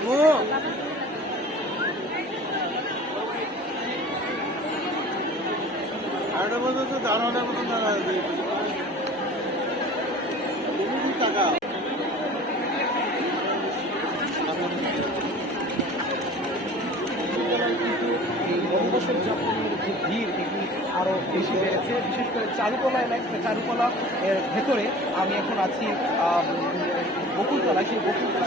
আম্মু আড়াটা পর্যন্ত দাঁড়ানোটা মতো দাঁড়া টাকা ভিড় দেখি আরও বেশি বেড়েছে বিশেষ করে চারুকলা এলাকা চারুকলা ভেতরে আমি এখন আছি বকুলতলা সেই বকুলতলা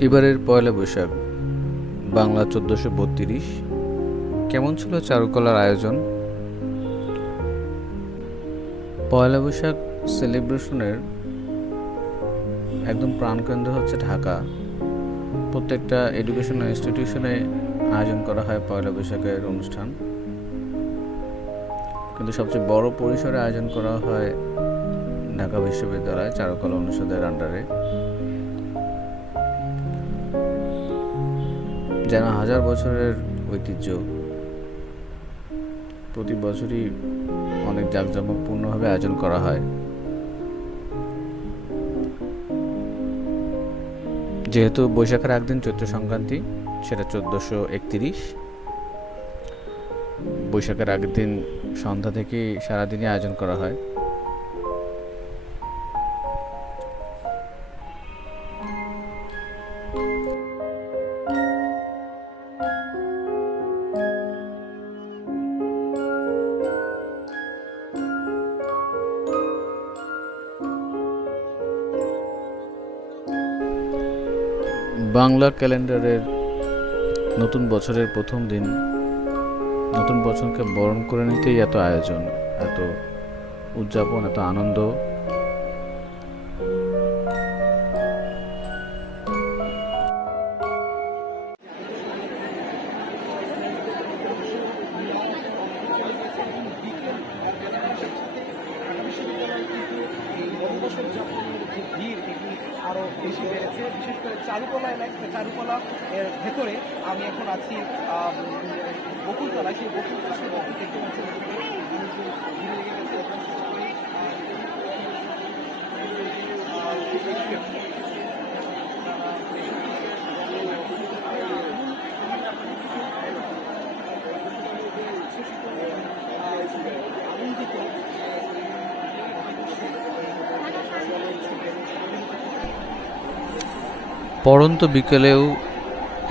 এবারের পয়লা বৈশাখ, বাংলা চোদ্দোশো বত্রিশ। কেমন ছিল চারুকলার আয়োজন? পয়লা বৈশাখ সেলিব্রেশনের একদম প্রাণকেন্দ্র হচ্ছে ঢাকা। প্রত্যেকটা এডুকেশনাল ইনস্টিটিউশনে আয়োজন করা হয় পয়লা বৈশাখের অনুষ্ঠান। কিন্তু সবচেয়ে বড় পরিসরে আয়োজন করা হয় ঢাকা বিশ্ববিদ্যালয় চারুকলা অনুষদের আন্ডারে যেন হাজার বছরের ঐতিহ্য। প্রতি বছরই অনেক জাঁকজমকপূর্ণভাবে আয়োজন করা হয়। যেহেতু বৈশাখের একদিন চৈত্র সংক্রান্তি, সেটা চোদ্দোশো একত্রিশ। বৈশাখের আগের দিন সন্ধ্যা থেকে সারাদিনই আয়োজন করা হয়। বাংলা ক্যালেন্ডারের নতুন বছরের প্রথম দিন নতুন বছরকে বরণ করে নিতেই এত আয়োজন এত উদযাপন এত আনন্দ বনবাসের যাপনের যে ভিড় এটি আরও বেশি বেড়েছে। বিশেষ করে চারুকলা এলাকা চারুকলা এর ভেতরে আমি এখন আছি বকুলতলা। সেই বকুলতলা সেই বকুল দেখতে পাচ্ছি ভিড় লেগে গেছে। পড়ন্ত বিকেলেও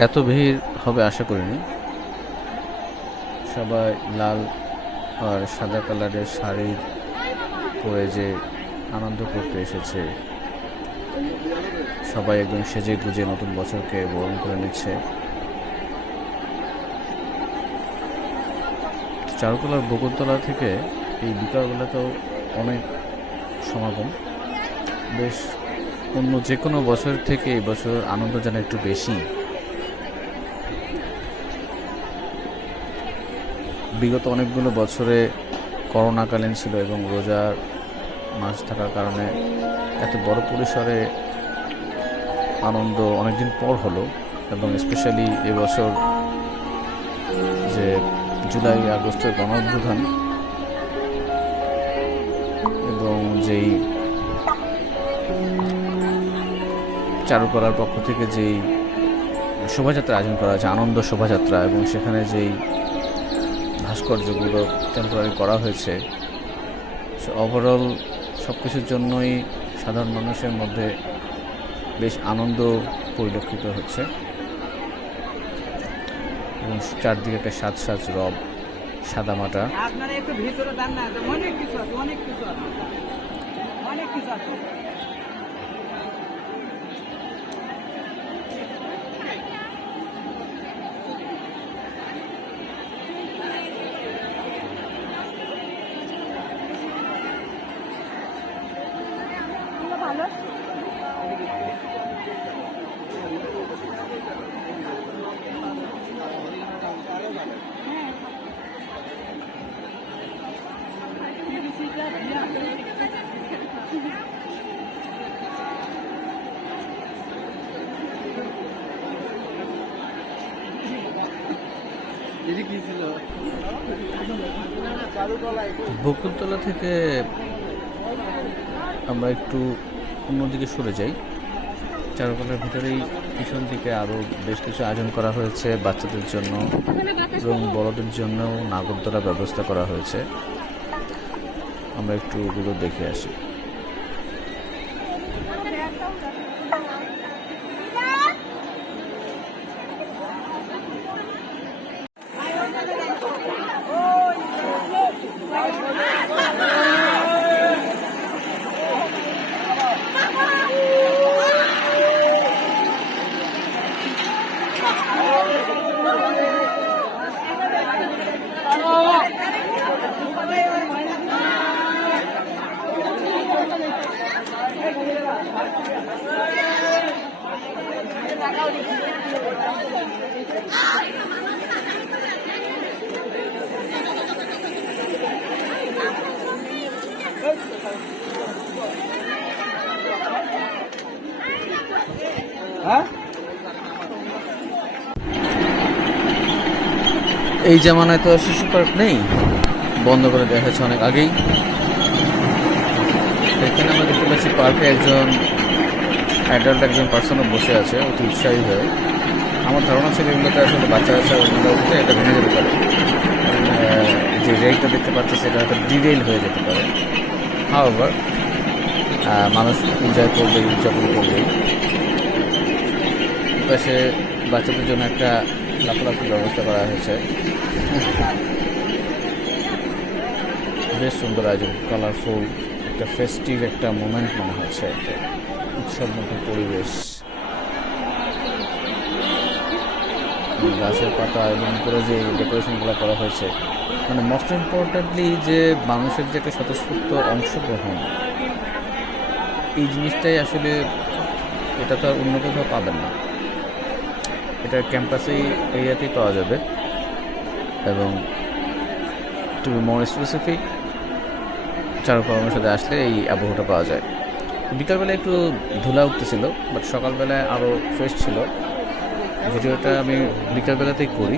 এত ভিড় হবে আশা করিনি। সবাই লাল আর সাদা কালারের শাড়ি পরে যে আনন্দ করতে এসেছে, সবাই একদম সেজে গুজে নতুন বছরকে বরণ করে নিচ্ছে। চারুকলার বকুলতলা থেকে এই বিকালবেলাতেও অনেক সমাগম। বেশ অন্য যে কোনো বছর থেকে এই বছর আনন্দ যেন একটু বেশি। বিগত অনেকগুলো বছরে করোনাকালীন ছিল এবং রোজার মাস থাকার কারণে এত বড় পরিসরে আনন্দ অনেকদিন পর হলো এবং স্পেশালি এবছর যে জুলাই, আগস্টের গণ এবং যেই চারুকলার পক্ষ থেকে যেই শোভাযাত্রা আয়োজন করা হয়েছে, আনন্দ শোভাযাত্রা এবং সেখানে যেই ভাস্কর্যগুলো টেম্পোরারি করা হয়েছে ওভারঅল সব কিছুর জন্যই সাধারণ মানুষের মধ্যে বেশ আনন্দ পরিলক্ষিত হচ্ছে। এবং চারদিকে একটা সাজ সাজ রব সাদামাটা আছে। অনেক কিছু আছে। বকুলতলা থেকে আমরা একটু অন্যদিকে সরে যাই। চারুকলার ভিতরেই পিছন দিকে আরও বেশ কিছু আয়োজন করা হয়েছে বাচ্চাদের জন্য এবং বড়দের জন্যও নাগরদোলা ব্যবস্থা করা হয়েছে। আমরা একটু ওগুলো দেখে আসি। এই জামানায় তো শিশু পার্ক নেই। বন্ধ করে দেখা যাচ্ছে অনেক আগেই। এখানে আমরা দেখতে পাচ্ছি পার্কে একজন অ্যাডাল্ট একজন পার্সনও বসে আছে, অতি উৎসাহী হয়ে। আমার ধারণা ছিল এগুলোতে আসলে বাচ্চা বাচ্চা ওগুলো উঠে এটা ভেঙে যেতে পারে। যে রেলটা দেখতে পাচ্ছি সেটা হয়তো ডিরেল হয়ে যেতে পারে। হাওয়ার মানুষ এনজয় করবে, উদযাপন করবে। পাশে বাচ্চাদের জন্য একটা লাফালাফির ব্যবস্থা করা হয়েছে। বেশ সুন্দর আয়োজন কালারফুল একটা ফেস্টিভ একটা মোমেন্ট মনে হচ্ছে, একটা উৎসব মতো পরিবেশ গাছের পাতা এবং করে যে ডেকোরেশনগুলো করা হয়েছে মানে মোস্ট ইম্পর্টেন্টলি যে মানুষের যে একটা স্বতঃস্ফূর্ত অংশগ্রহণ, এই জিনিসটাই আসলে এটা তো আর অন্য কোথাও পাবেন না। এটা ক্যাম্পাসেই এরিয়াতেই পাওয়া যাবে। এবং টু বি মোর স্পেসিফিক চারুকর্মের সাথে আসলে এই আবহাওয়াটা পাওয়া যায়। বিকালবেলা একটু ধুলা উঠতেছিল বাট সকালবেলায় আরও ফ্রেশ ছিল। ভিডিওটা আমি বিকালবেলাতেই করি।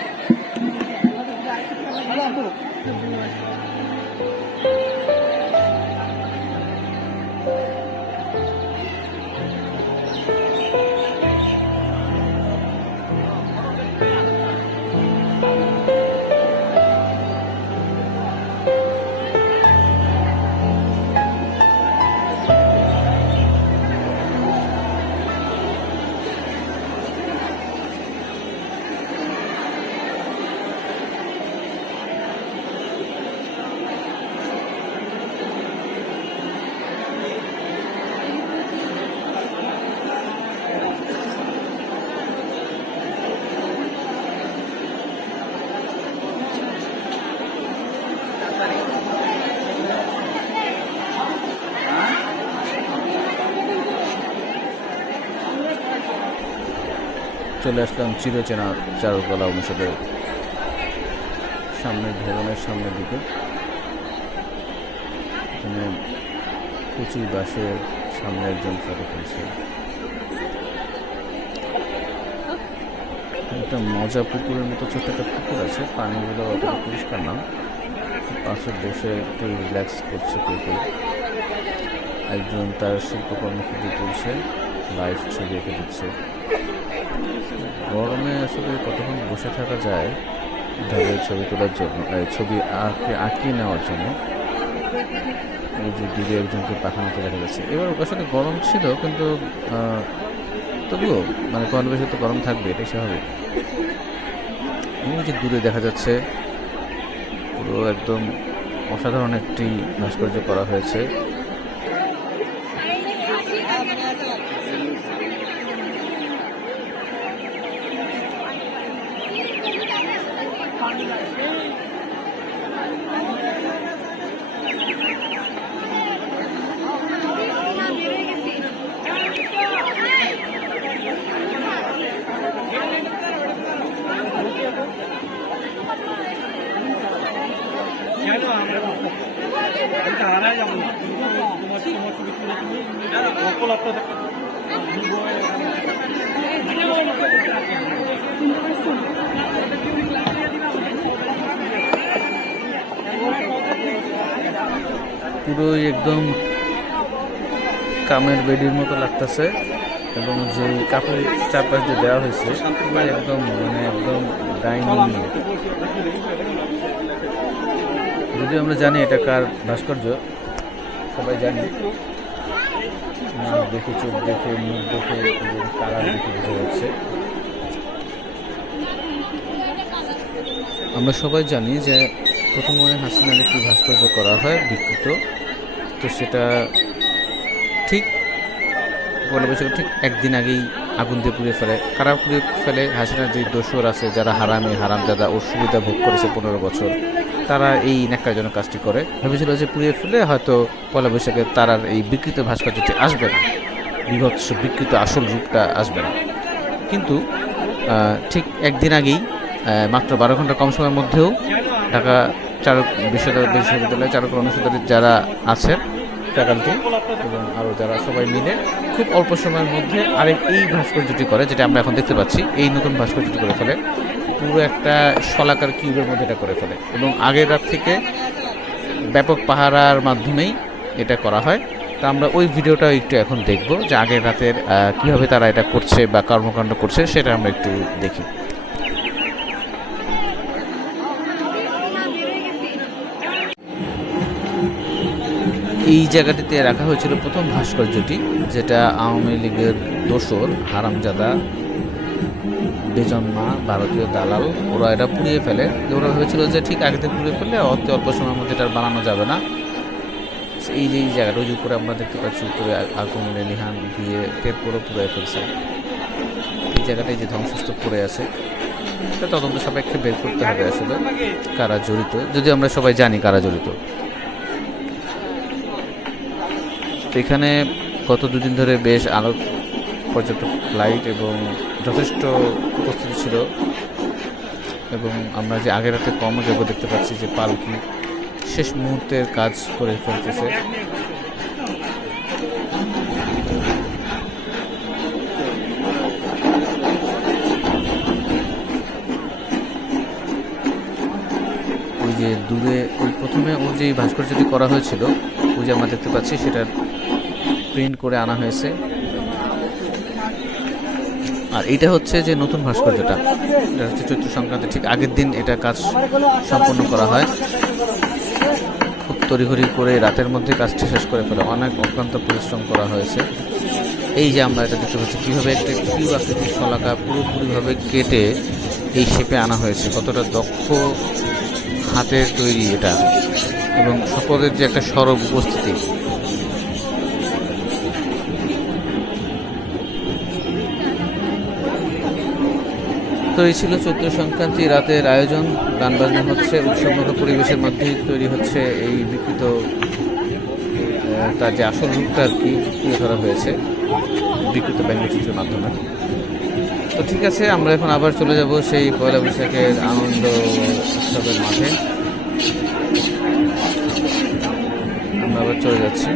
চলে আসলাম চিরচেনা চারুকলা অনুষদের সামনের ভবনের সামনের দিকে। এখানে কুচি বাসের সামনে একজন ফটো তুলছে। একটা মজা পুকুরের মতো ছোট্ট একটা পুকুর আছে, পানিগুলো অতটা পরিষ্কার না। পাশে বসে একটু রিল্যাক্স করছে কেউ একজন তার শিল্পকর্ম ফুটে তুলছে লাইভ ছবি এঁকে দিচ্ছে। গরমে আসলে কতক্ষণ বসে থাকা যায় ঢালের ছবি তোলার জন্য ছবি আঁকে আঁকিয়ে নেওয়ার জন্য। ওই যে দূরে একজনকে পাখানাতে দেখা যাচ্ছে। এবার আসলে গরম ছিল, কিন্তু তবুও মানে কম বেশি তো গরম থাকবে, এটাই স্বাভাবিক। ওই যে দূরে দেখা যাচ্ছে, পুরো একদম অসাধারণ একটি ভাস্কর্য করা হয়েছে। একদম কামের বেডির মতো লাগতেছে এবং যে কাপড় চারপাশ দিয়ে দেওয়া হয়েছে, একদম মানে একদম ডাইনিং। যদিও আমরা জানি এটা কার ভাস্কর্য, সবাই জানি। দেখে চোখ দেখে, মুখ দেখে কালার দেখে বোঝা যাচ্ছে। আমরা সবাই জানি যে প্রথমে হাসিনার একটি ভাস্কর্য করা হয় বিকৃত তো সেটা ঠিক বৈশাখের ঠিক একদিন আগেই আগুন দিয়ে পুড়িয়ে ফেলে। কারা পুড়িয়ে ফেলে হাসিনার যে দোসর আছে, যারা হারামে, হারামজাদা ওর সুবিধা ভোগ করেছে পনেরো বছর, তারা এই ন্যাক্কার জন্য কাজটি করে। ভেবেছিল যে পুড়িয়ে ফেলে হয়তো পয়লা বৈশাখে তারার এই বিকৃত ভাস্কর্যটি আসবে না। বিভৎস বিকৃত আসল রূপটা আসবে না। কিন্তু ঠিক একদিন আগেই মাত্র বারো ঘণ্টা কম সময়ের মধ্যেও ঢাকা চারক বিশ্ববিদ্যালয় বিশ্ববিদ্যালয় চারক অনুষদের যারা আছেন ফ্যাকাল্টি এবং আরও যারা সবাই মিলে খুব অল্প সময়ের মধ্যে আরেক এই ভাস্কর্যটি করে, যেটা আমরা এখন দেখতে পাচ্ছি, এই নতুন ভাস্কর্যটি করে ফেলে। পুরো একটা শলাকার কিউবের মধ্যে এটা করে ফেলে এবং আগের রাত থেকে ব্যাপক পাহারার মাধ্যমেই এটা করা হয়। তা আমরা ওই ভিডিওটাও একটু এখন দেখব যে আগের রাতের কীভাবে তারা এটা করছে বা কর্মকাণ্ড করছে, সেটা আমরা একটু দেখি। এই জায়গাটিতে রাখা হয়েছিল প্রথম ভাস্কর্যটি, যেটা আওয়ামী লীগের দোসর হারামজাদা, বেজন্মা, ভারতীয় দালাল, ওরা এটা পুড়িয়ে ফেলে। ওরা ভেবেছিল যে ঠিক আগে থেকে পুড়িয়ে ফেললে অতি অল্প সময়ের মধ্যে এটা বানানো যাবে না। এই যে এই জায়গাটা, ওই উপরে আমরা দেখতে পাচ্ছি, উপরে আগুন, লেলিহান দিয়ে টেপ পুরো পুড়ে ফেলছে। এই জায়গাটায় যে ধ্বংসস্তূপ পড়ে আছে তদন্ত সাপেক্ষে বের করতে হবে আসলে, কারা জড়িত। যদি আমরা সবাই জানি কারা জড়িত। এখানে গত দুদিন ধরে বেশ আলো পর্যটক লাইট এবং যথেষ্ট উপস্থিতি ছিল। এবং আমরা যে আগের রাতে কর্মযোগ্য দেখতে পাচ্ছি যে পালকি শেষ মুহূর্তের কাজ করে ফেলতেছে। ওই যে দূরে ওই প্রথমে ওই যে ভাস্কর্যটি করা হয়েছিল, ওই যে আমরা দেখতে পাচ্ছি সেটার প্রিন্ট করে আনা হয়েছে। আর এটা হচ্ছে যে নতুন ভাস্কর্যটা। এটা হচ্ছে চৈত্র সংক্রান্তি, ঠিক আগের দিন এটা কাজ সম্পন্ন করা হয়। খুব তড়িঘড়ি করে রাতের মধ্যে কাজটি শেষ করে ফেলে। অনেক অক্লান্ত পরিশ্রম করা হয়েছে। এই যে আমরা এটা দেখতে পাচ্ছি, কীভাবে একটা কিউ আকৃতির শলাকা পুরোপুরিভাবে কেটে এই শেপে আনা হয়েছে, কতটা দক্ষ হাতের তৈরি এটা এবং সকলের যে একটা সরব উপস্থিতি। তো এই ছিল চৈত্র সংক্রান্তি রাতের আয়োজন। গান বাজনা হচ্ছে, উৎসবমুখর পরিবেশের মধ্যেই তৈরি হচ্ছে এই বিকৃত তার যে আসল রূপটা আর কি তুলে ধরা হয়েছে বিকৃত ব্যঙ্গচিত্রের মাধ্যমে। তো ঠিক আছে, আমরা এখন আবার চলে যাব সেই পয়লা বৈশাখের আনন্দ উৎসবের মাঠে। আমরা আবার চলে যাচ্ছি।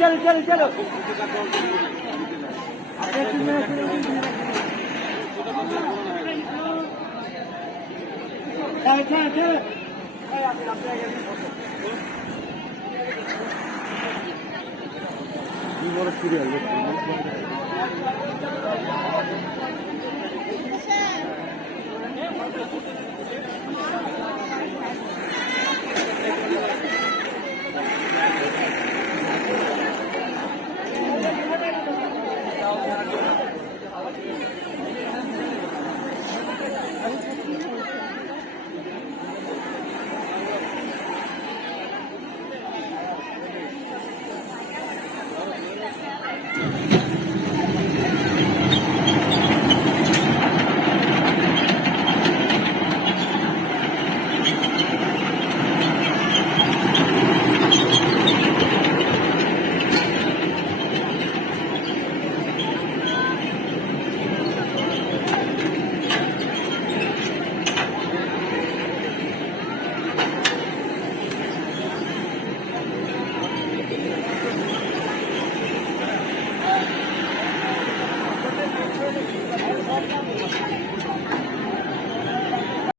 चलो चलो चलो चलो चलो चलो Bir olarak sürüyor.